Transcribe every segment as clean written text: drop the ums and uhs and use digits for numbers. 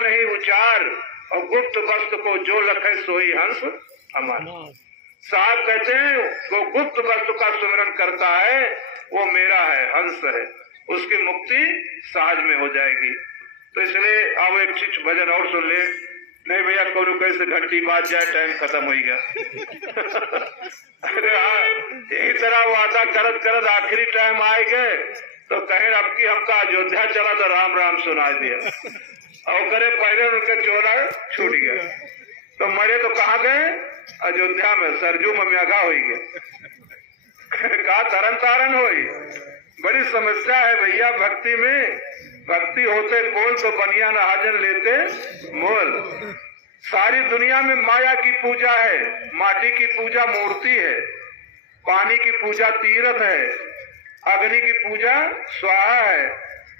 नहीं उचार, और गुप्त वस्तु को जो लखे सोई हंस अमर। साहब कहते हैं वो गुप्त वस्तु का सुमिरन करता है वो मेरा है, हंस है, उसकी मुक्ति सहज में हो जाएगी। तो इसलिए अब एक चीज भजन और सुन ले। नहीं भैया कौन कैसे घंटी बाज जाए टाइम खत्म हो गया। अरे हाँ, यही तरह वादा करत करत आखिरी टाइम आए गए तो कहें अब की हमका अयोध्या चला तो राम राम सुना दिया, और करे पहले उनके चोला छूट गया। तो मरे तो कहाँ गए? अयोध्या में सरजू में म्यागा हो गया। कहा तरन तारन हो। बड़ी समस्या है भैया भक्ति में। भक्ति होते बोल तो बनिया न हाजन लेते मोल। सारी दुनिया में माया की पूजा है, माटी की पूजा मूर्ति है, पानी की पूजा तीर्थ है, अग्नि की पूजा स्वाहा है,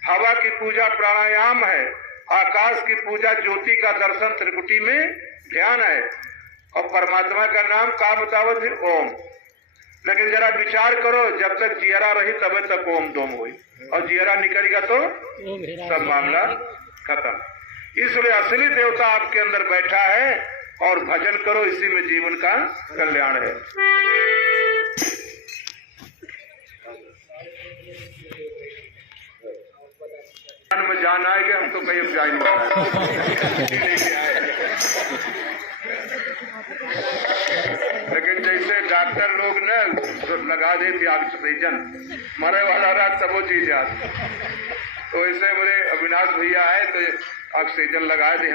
हवा की पूजा प्राणायाम है, आकाश की पूजा ज्योति का दर्शन त्रिकुटी में ध्यान है, और परमात्मा का नाम का बतावत है ओम। लेकिन जरा विचार करो, जब तक जियरा रही तब तक ओम दोम हुई, और जियरा निकलेगा तो सब मामला खत्म। इसलिए असली देवता आपके अंदर बैठा है, और भजन करो, इसी में जीवन का कल्याण है। में जान आएगा हम तो कहीं जा लेकिन जैसे डॉक्टर लोग न लगा देते ऑक्सीजन, मरे वाला रात सब वो चीज याद, तो ऐसे मेरे अविनाश भैया है तो ऑक्सीजन लगा दे।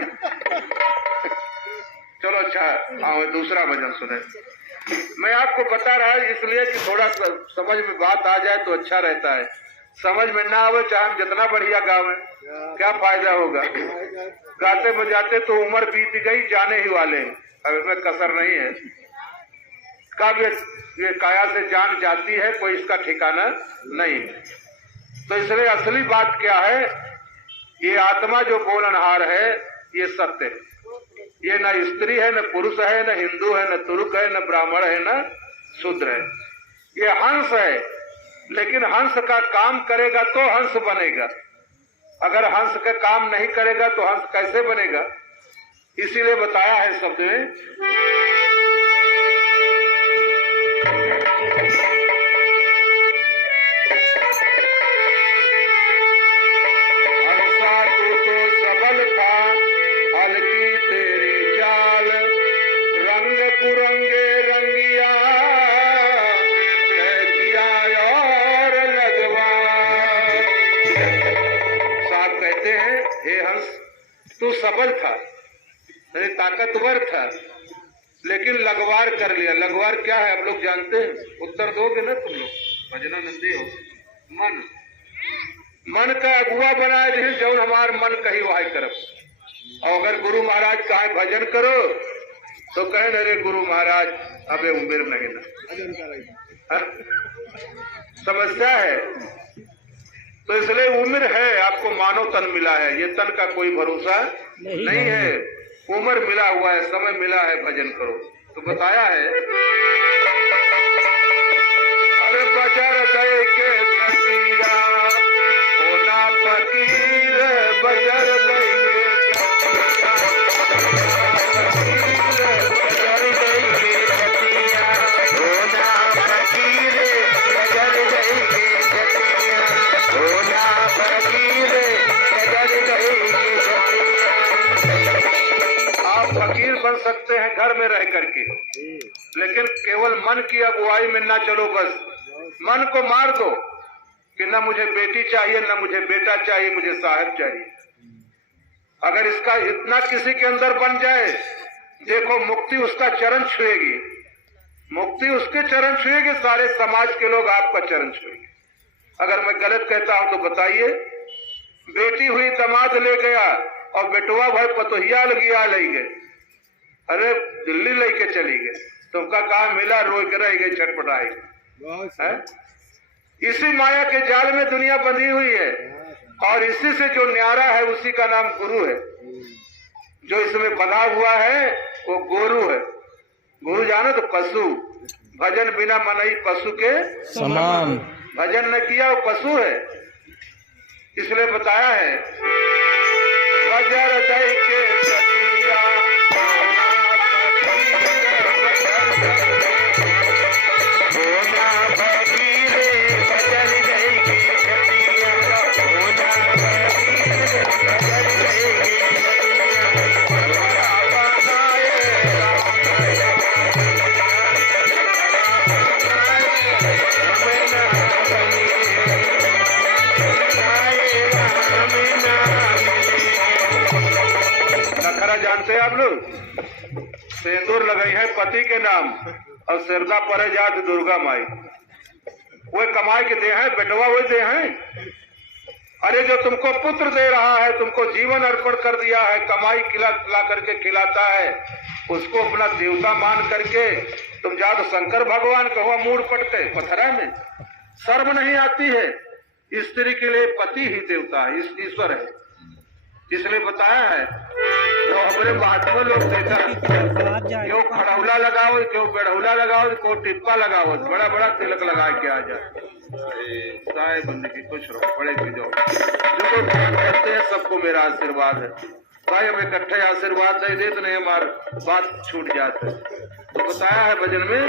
चलो अच्छा, हाँ दूसरा भजन सुने। मैं आपको बता रहा है इसलिए कि थोड़ा समझ में बात आ जाए तो अच्छा रहता है। समझ में ना आवे चाहे हम जितना बढ़िया गावे, क्या फायदा होगा? गाते बजाते तो उम्र बीत गई, जाने ही वाले हैं, अब इसमें कसर नहीं है। कब ये काया से जान जाती है कोई इसका ठिकाना नहीं। तो इसलिए असली बात क्या है, ये आत्मा जो बोलनहार है ये सत्य है। ये न स्त्री है, न पुरुष है, न हिंदू है, न तुर्क है, न ब्राह्मण है, न शूद्र है। ये हंस है, लेकिन हंस का काम करेगा तो हंस बनेगा। अगर हंस का काम नहीं करेगा तो हंस कैसे बनेगा? इसीलिए बताया है शब्द में, हंसा तू तो सबल था, हल्की तेरी चाल, रंग पुरंगे रंगिया हे हंस तू सबल था, ताकतवर था, लेकिन लगवार कर लिया। लगवार क्या है आप लोग जानते हैं? उत्तर दोगे ना तुम लोग? भजनानंदी हो। मन, मन का अगुआ बनाए थे जो हमार मन कही वाही करब। और अगर गुरु महाराज कहे भजन करो तो कहे अरे गुरु महाराज अबे उम्र नहीं ना। समस्या है। तो इसलिए उम्र है, आपको मानव तन मिला है, ये तन का कोई भरोसा नहीं है। उम्र मिला हुआ है, समय मिला है, भजन करो। तो बताया है, अरे बजर दे के तकिया होना फकीर, बजर दे के फकीर बन सकते हैं घर में रह करके, लेकिन केवल मन की अगुवाई में ना चलो। बस मन को मार दो कि ना मुझे बेटी चाहिए, ना मुझे बेटा चाहिए, मुझे साहब चाहिए। अगर इसका इतना किसी के अंदर बन जाए, देखो मुक्ति उसका चरण छुएगी, मुक्ति उसके चरण छुएगी, सारे समाज के लोग आपका चरण छुएंगे। अगर मैं गलत कहता हूं तो बताइए। बेटी हुई दामाद ले गया और बेटुआ भाई पतोहिया लगिया ले गए, अरे दिल्ली लेके चली गए, तुमका कहा मिला, रो के रह गए, छटपटाएगी। इसी माया के जाल में दुनिया बंधी हुई है, और इसी से जो न्यारा है उसी का नाम गुरु है। जो इसमें बंधा हुआ है वो गुरु है। गुरु जानो तो पशु, भजन बिना मनई पशु के समान, भजन न किया वो पशु है। इसलिए बताया है, बजर दई जानते हैं आप लोग? सिंदूर लगाई है पति के नाम और सिरदा परे जात दुर्गा माई। वो कमाई के दे हैं बेटवा, वो दे हैं। अरे जो तुमको पुत्र दे रहा है, तुमको जीवन अर्पण कर दिया है, कमाई खिला करके खिलाता है, उसको अपना देवता मान करके तुम जाओ तो शंकर भगवान का हुआ मूड पटते पथरा में। शर्म नहीं आती है? स्त्री के लिए पति ही देवता है, ईश्वर है, इसलिए बताया है। तो हमारे महात्मा लोग देखा क्यों खड़ौला लगाओ, क्यों बेढ़ौला लगाओ, क्यों टिप्पा लगाओ, बड़ा बड़ा तिलक लगा के आ जाए। साए बंदे की खुश रहो, बड़े की जो ध्यान करते हैं सबको मेरा आशीर्वाद है। भाई हम इकट्ठे आशीर्वाद नहीं दे तो नहीं हमारी बात छूट जाती है। तो बताया है भजन में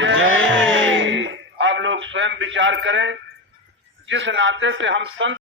जय। आप लोग स्वयं विचार करें, जिस नाते से हम संत